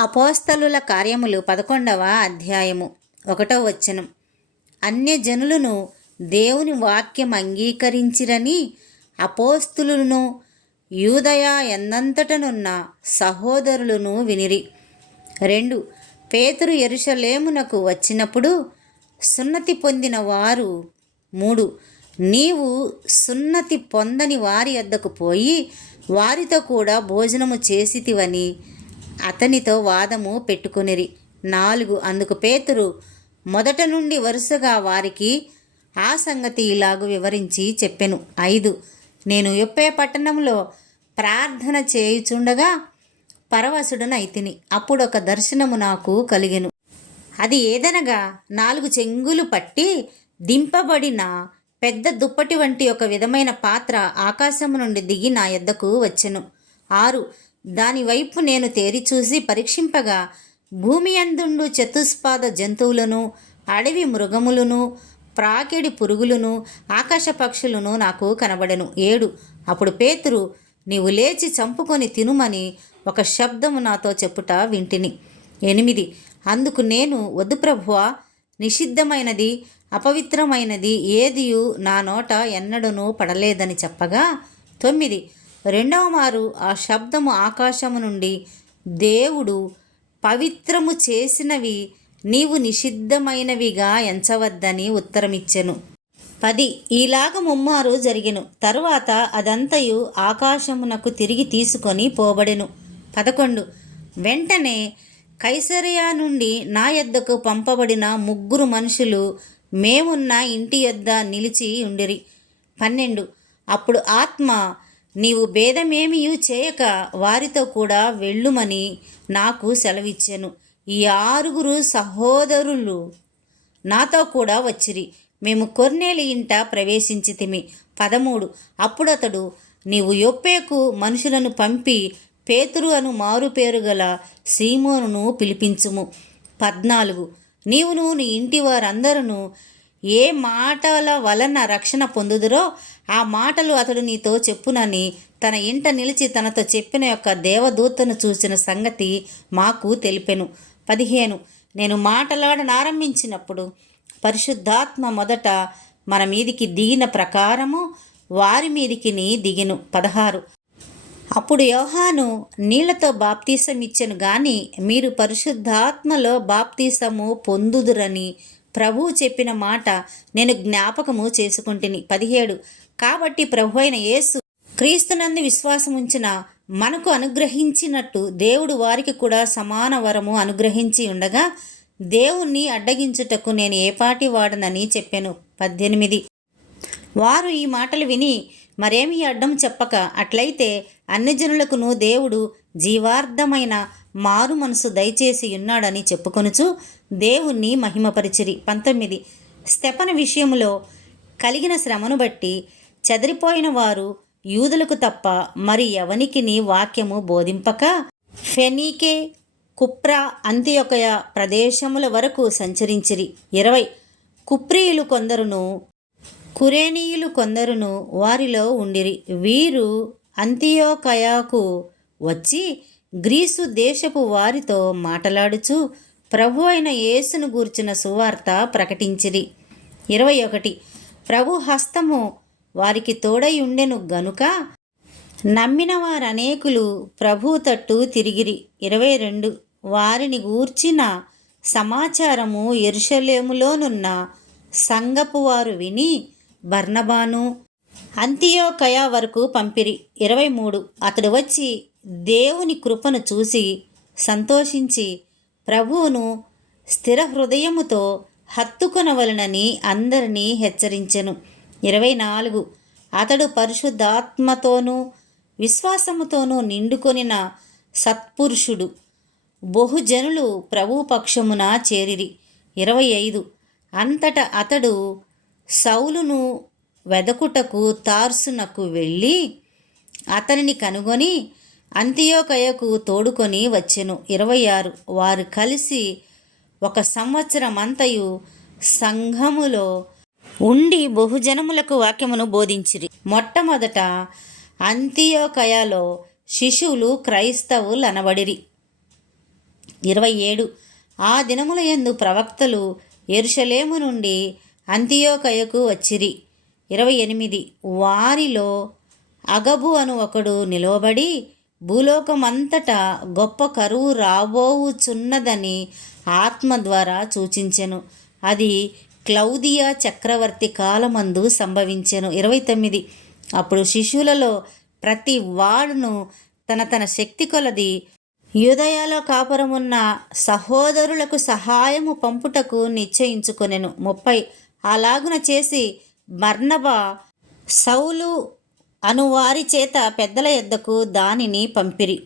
అపోస్తలుల కార్యములు 11వ అధ్యాయము 1వ వచనం. అన్యజనులను దేవుని వాక్యం అంగీకరించిరని అపోస్తలులను యూదయ ఎందంతటనున్న సహోదరులను వినిరి. 2. పేతురు యెరూషలేమునకు వచ్చినప్పుడు సున్నతి పొందిన వారు. 3. నీవు సున్నతి పొందని వారి వద్దకు పోయి వారితో కూడా భోజనము చేసితివని అతనితో వాదము పెట్టుకొనిరి. 4. అందుకు పేతురు మొదట నుండి వరుసగా వారికి ఆ సంగతి ఇలాగు వివరించి చెప్పెను. 5. నేను యొప్పే పట్టణంలో ప్రార్థన చేయుచుండగా పరవశుడనైతిని. అప్పుడు ఒక దర్శనము నాకు కలిగెను. అది ఏదనగా 4 చెంగులు పట్టి దింపబడిన పెద్ద దుప్పటి వంటి ఒక విధమైన పాత్ర ఆకాశము నుండి దిగి నా యొద్దకు వచ్చెను. 6. దాని వైపు నేను తేరి చూసి పరీక్షింపగా భూమి యందుండు చతుష్పాద జంతువులను, అడవి మృగములను, ప్రాకెడి పురుగులను, ఆకాశ పక్షులను నాకు కనబడెను. 7. అప్పుడు పేతురు, నీవు లేచి చంపుకొని తినుమని ఒక శబ్దము నాతో చెప్పుట వింటిని. 8. అందుకు నేను, వద్దు ప్రభువా, నిషిద్ధమైనది అపవిత్రమైనది ఏదియు నా నోట ఎన్నడూనూ పడలేదని చెప్పగా. 9. రెండవ మారు ఆ శబ్దము ఆకాశము నుండి, దేవుడు పవిత్రము చేసినవి నీవు నిషిద్ధమైనవిగా ఎంచవద్దని ఉత్తరమిచ్చెను. 10. ఈలాగ ముమ్మారు జరిగెను. తరువాత అదంతయు ఆకాశమునకు తిరిగి తీసుకొని పోబడెను. 11. వెంటనే కైసరయ నుండి నా యొద్దకు పంపబడిన 3 మనుషులు మేమున్న ఇంటి యొద్ద నిలిచి ఉండిరి. 12. అప్పుడు ఆత్మ, నీవు భేదమేమియూ చేయక వారితో కూడా వెళ్ళుమని నాకు సెలవిచ్చెను. ఈ 6 సహోదరులు నాతో కూడా వచ్చిరి. మేము కొర్నేలి ఇంట ప్రవేశించితిమి. 13. అప్పుడు అతడు, నీవు యొప్పేకు మనుషులను పంపి పేతురు అను మారుపేరు గల సీమోనును పిలిపించుము. 14. నీవును నీ ఇంటి వారందరూ ఏ మాటల వలన రక్షణ పొందుదురో ఆ మాటలు అతడు నీతో చెప్పునని తన ఇంట నిలిచి తనతో చెప్పిన యొక్క దేవదూతను చూసిన సంగతి మాకు తెలిపెను. 15. నేను మాటలాడనారంభించినప్పుడు పరిశుద్ధాత్మ మొదట మన మీదికి దిగిన ప్రకారము వారి మీదికి దిగెను. 16. అప్పుడు యోహాను నీళ్లతో బాప్తీసమిచ్చెను గాని మీరు పరిశుద్ధాత్మలో బాప్తీసము పొందుదురని ప్రభువు చెప్పిన మాట నేను జ్ఞాపకము చేసుకుంటుని. 17. కాబట్టి ప్రభు అయిన యేసు క్రీస్తునందు విశ్వాసముంచిన మనకు అనుగ్రహించినట్టు దేవుడు వారికి కూడా సమాన వరము అనుగ్రహించి ఉండగా దేవుణ్ణి అడ్డగించుటకు నేను ఏపాటి వాడనని చెప్పాను. 18. వారు ఈ మాటలు విని మరేమీ అడ్డం చెప్పక, అట్లయితే అన్యజనులకును దేవుడు జీవార్థమైన మారు మనసు దయచేసి ఉన్నాడని చెప్పుకొనుచు దేవుణ్ణి మహిమపరిచిరి. 19. స్తెఫను విషయములో కలిగిన శ్రమను బట్టి చెదిరిపోయిన వారు యూదులకు తప్ప మరి ఎవనికిని వాక్యము బోధింపక ఫెనీకే, కుప్రా, అంతియొకయ ప్రదేశముల వరకు సంచరించిరి. 20. కుప్రీయులు కొందరును కురేనీయులు కొందరును వారిలో ఉండిరి. వీరు అంతియోకయకు వచ్చి గ్రీసు దేశపు వారితో మాటలాడుచు ప్రభు అయిన యేసును గూర్చిన సువార్త ప్రకటించిరి. 21. ప్రభు హస్తము వారికి తోడై ఉండెను గనుక నమ్మిన వారనేకులు ప్రభు తట్టు తిరిగిరి. 22. వారిని గూర్చిన సమాచారము యెరూషలేములోనున్న సంఘపు వారు విని బర్నబాను అంతియోకయ వరకు పంపిరి. 23. అతడు వచ్చి దేవుని కృపను చూసి సంతోషించి ప్రభువును స్థిర హృదయముతో హత్తుకొనవలనని అందరినీ హెచ్చరించెను. 24. అతడు పరిశుద్ధాత్మతోనూ విశ్వాసముతోనూ నిండుకొనిన సత్పురుషుడు. బహుజనులు ప్రభు పక్షమున చేరిరి. 25. అంతటా అతడు సౌలును వెదకుటకు తార్సునకు వెళ్ళి అతనిని కనుగొని అంతియోకయకు తోడుకొని వచ్చెను. 26. వారు కలిసి 1 సంవత్సరమంతయు సంఘములో ఉండి బహుజనములకు వాక్యమును బోధించిరి. మొట్టమొదట అంతియోకయలో శిశువులు క్రైస్తవులు అనబడిరి. 27 ఆ దినముల యందు ప్రవక్తలు యెరూషలేము నుండి అంతియోకయకు వచ్చిరి. 28 వారిలో అగబు అను ఒకడు నిలవబడి భూలోకమంతటా గొప్ప కరువు రాబోవుచున్నదని ఆత్మ ద్వారా సూచించెను. అది క్లౌదియా చక్రవర్తి కాలమందు సంభవించెను. 29 అప్పుడు శిష్యులలో ప్రతి వాడును తన తన శక్తి కొలది యూదయలో కాపురమున్న సహోదరులకు సహాయము పంపుటకు నిశ్చయించుకొనెను. 30 అలాగున చేసి బర్నబా సౌలు అనువారి చేత పెద్దల యొద్దకు దానిని పంపిరి.